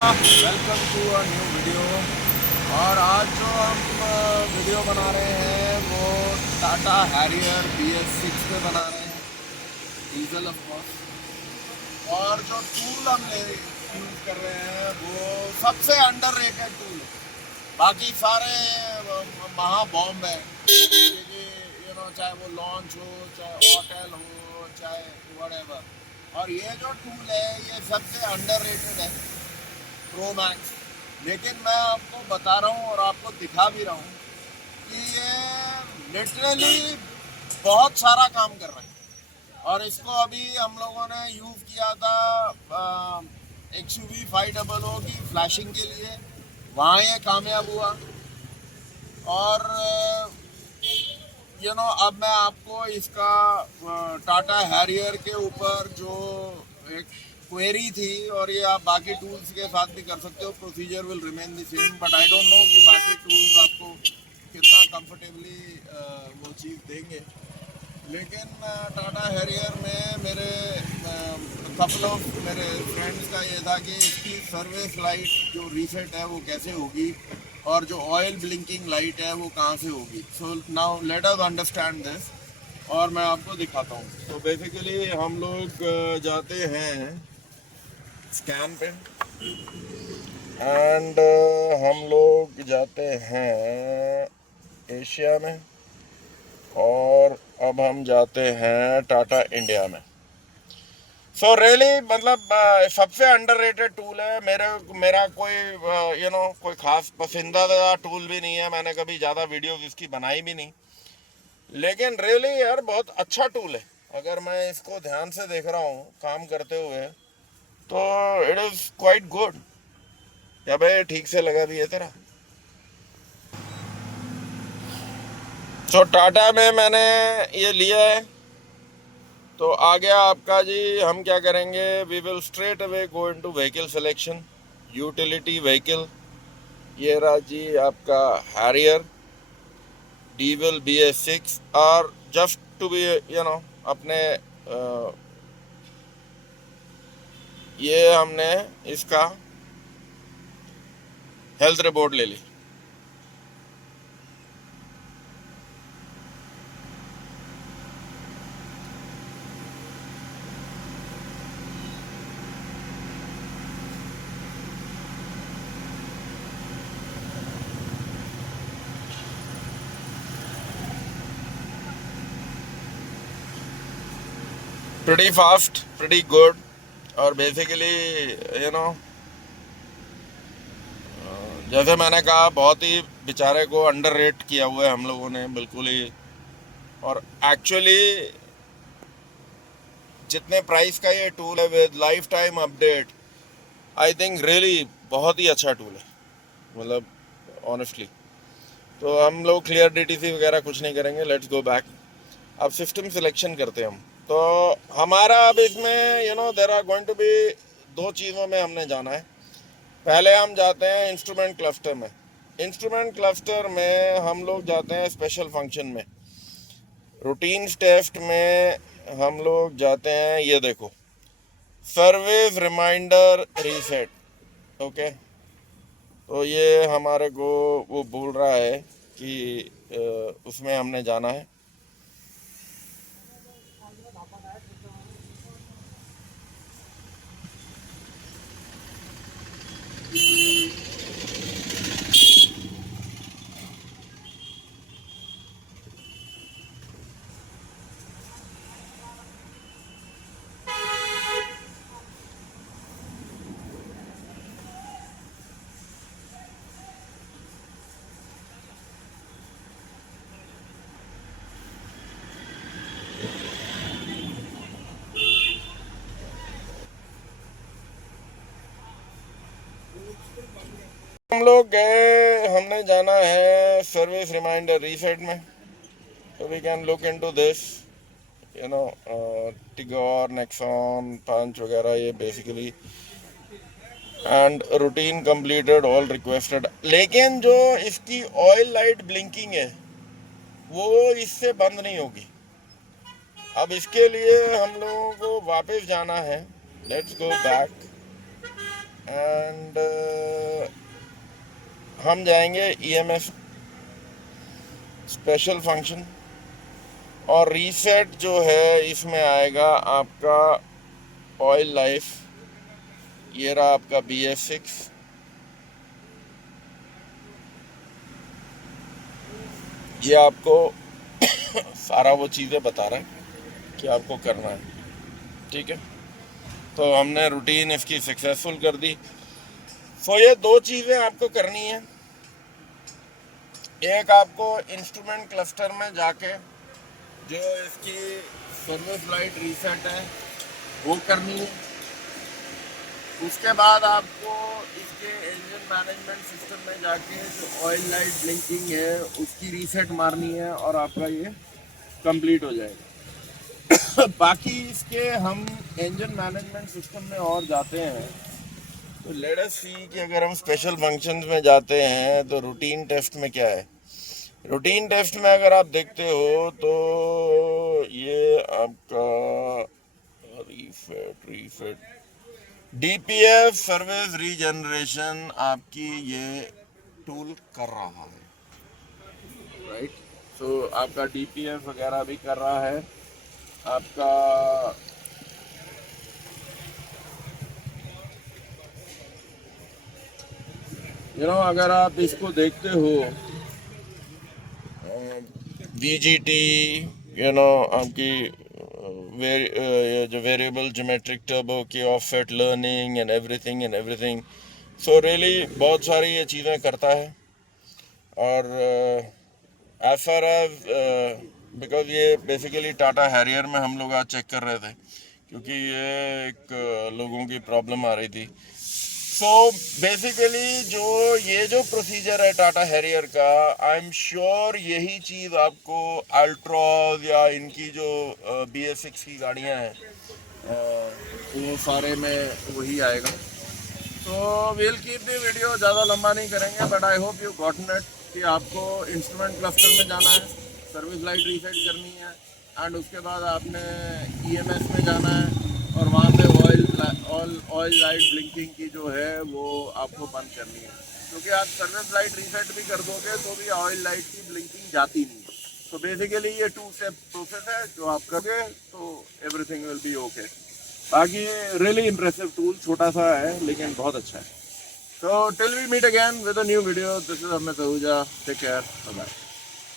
Welcome to a new video. और आज जो हम वीडियो बना रहे हैं वो टाटा हैरियर BS6 पे बना रहे हैं, डीजल ऑफ कोर्स। और जो टूल हम यूज़ कर रहे हैं वो सबसे अंडररेटेड टूल है। बाकी सारे महा बॉम्ब है, क्योंकि चाहे वो लॉन्च हो, चाहे ऑटेल हो, चाहे व्हाटएवर। और ये जो टूल है ये सबसे अंडररेटेड है, प्रो मैक्स। लेकिन मैं आपको बता रहा हूँ और आपको दिखा भी रहा हूँ कि ये लिटरली बहुत सारा काम कर रहा है। और इसको अभी हम लोगों ने यूज़ किया था XUV 500 की फ्लैशिंग के लिए, वहाँ ये कामयाब हुआ। और अब मैं आपको इसका टाटा हैरियर के ऊपर जो एक क्वेरी थी, और ये आप बाकी टूल्स के साथ भी कर सकते हो, procedure will remain the same, but I don't know कि बाकी टूल्स आपको कितना कंफर्टेबली वो चीज़ देंगे। लेकिन टाटा हैरियर में मेरे कपल ऑफ मेरे फ्रेंड्स का ये था कि इसकी सर्विस लाइट जो रीसेट है वो कैसे होगी, और जो ऑयल ब्लिंकिंग लाइट है वो कहाँ से होगी। So now let us understand this, और मैं आपको दिखाता हूँ। तो बेसिकली हम लोग जाते हैं स्कैन पे, एंड हम लोग जाते हैं एशिया में, और अब हम जाते हैं टाटा इंडिया में। सो रियली मतलब सबसे अंडररेटेड टूल है। मेरा कोई कोई खास पसंदीदा टूल भी नहीं है, मैंने कभी ज़्यादा वीडियोस इसकी बनाई भी नहीं। लेकिन रियली यार बहुत अच्छा टूल है। अगर मैं इसको ध्यान से देख रहा हूँ काम करते हुए, तो इट इज़ क्वाइट गुड। या भाई ठीक से लगा भी है तेरा। सो टाटा में मैंने ये लिया है, तो आ गया आपका जी। हम क्या करेंगे, we will straight away go into vehicle selection, utility vehicle. ये रहा जी आपका हैरियर डीवल BS6। और जस्ट टू बी अपने ये हमने इसका हेल्थ रिपोर्ट ले ली। Pretty fast, pretty good. और बेसिकली यू नो जैसे मैंने कहा, बहुत ही बेचारे को अंडर रेट किया हुआ है हम लोगों ने, बिल्कुल ही। और एक्चुअली जितने प्राइस का ये टूल है with life time update, I think really बहुत ही अच्छा टूल है, मतलब ऑनेस्टली। तो हम लोग क्लियर DTC वगैरह कुछ नहीं करेंगे, लेट्स गो बैक। अब सिस्टम सिलेक्शन करते हैं हम। तो हमारा अब इसमें there are going to be दो चीज़ों में हमने जाना है। पहले हम जाते हैं इंस्ट्रूमेंट क्लस्टर में। इंस्ट्रूमेंट क्लस्टर में हम लोग जाते हैं स्पेशल फंक्शन में। रूटीन टेस्ट में हम लोग जाते हैं, ये देखो, सर्विस रिमाइंडर रीसेट। ओके, तो ये हमारे को वो बोल रहा है कि उसमें हमने जाना है। हम लोग गए, हमने जाना है सर्विस रिमाइंडर रीसेट में। तो we can look into this, Tigor, Nexon, Punch वगैरह, ये basically. And routine completed, all requested. लेकिन जो इसकी ऑयल लाइट ब्लिंकिंग है वो इससे बंद नहीं होगी। अब इसके लिए हम लोगों को वापस जाना है। लेट्स गो बैक, एंड हम जाएंगे EMS स्पेशल फंक्शन, और रीसेट जो है इसमें आएगा आपका ऑयल लाइफ। ये रहा आपका BS6। ये आपको सारा वो चीज़ें बता रहा है कि आपको करना है, ठीक है। तो हमने रूटीन इसकी सक्सेसफुल कर दी। सो ये दो चीज़ें आपको करनी है। एक आपको इंस्ट्रूमेंट क्लस्टर में जाके जो इसकी सर्विस लाइट रीसेट है वो करनी है। उसके बाद आपको इसके इंजन मैनेजमेंट सिस्टम में जाके जो ऑयल लाइट ब्लिंकिंग है उसकी रीसेट मारनी है और आपका ये कंप्लीट हो जाएगा। बाकी इसके हम इंजन मैनेजमेंट सिस्टम में और जाते हैं तो लेट अस सी कि अगर हम स्पेशल फंक्शंस में जाते हैं तो रूटीन टेस्ट में क्या है। रूटीन टेस्ट में अगर आप देखते हो तो ये आपका reset reset DPF service regeneration आपकी ये टूल कर रहा है, राइट। सो आपका DPF वगैरह भी कर रहा है आपका। अगर आप इसको देखते हो VGT आपकी जो वेरिएबल ज्योमेट्रिक टर्बो की offset learning and everything. So really बहुत सारी ये चीज़ें करता है। और एज फार एज बिकॉज ये बेसिकली टाटा हैरियर में हम लोग आज चेक कर रहे थे क्योंकि ये एक लोगों की प्रॉब्लम आ रही थी। सो बेसिकली जो प्रोसीजर है टाटा हैरियर का, आई एम श्योर यही चीज़ आपको अल्ट्रॉज या इनकी जो BS6 की गाड़ियाँ हैं वो सारे में वही आएगा। तो वील कीप द वीडियो, ज़्यादा लंबा नहीं करेंगे, but I hope you gotten it कि आपको इंस्ट्रूमेंट क्लस्टर में जाना है, सर्विस लाइट रीसेट करनी है, एंड उसके बाद आपने EMS में जाना है और वहाँ पे ऑयल लाइट ब्लिंकिंग की जो है वो आपको बंद करनी है, क्योंकि आप सर्विस लाइट रीसेट भी कर दोगे तो भी ऑयल लाइट की ब्लिंकिंग जाती नहीं है। तो बेसिकली ये 2 स्टेप प्रोसेस है जो आप करोगे तो एवरीथिंग विल बी ओके। बाकी रियली इंप्रेसिव टूल, छोटा सा है लेकिन बहुत अच्छा है। So till we meet again with a new video, this is Amit Ahuja. Take care. Bye bye.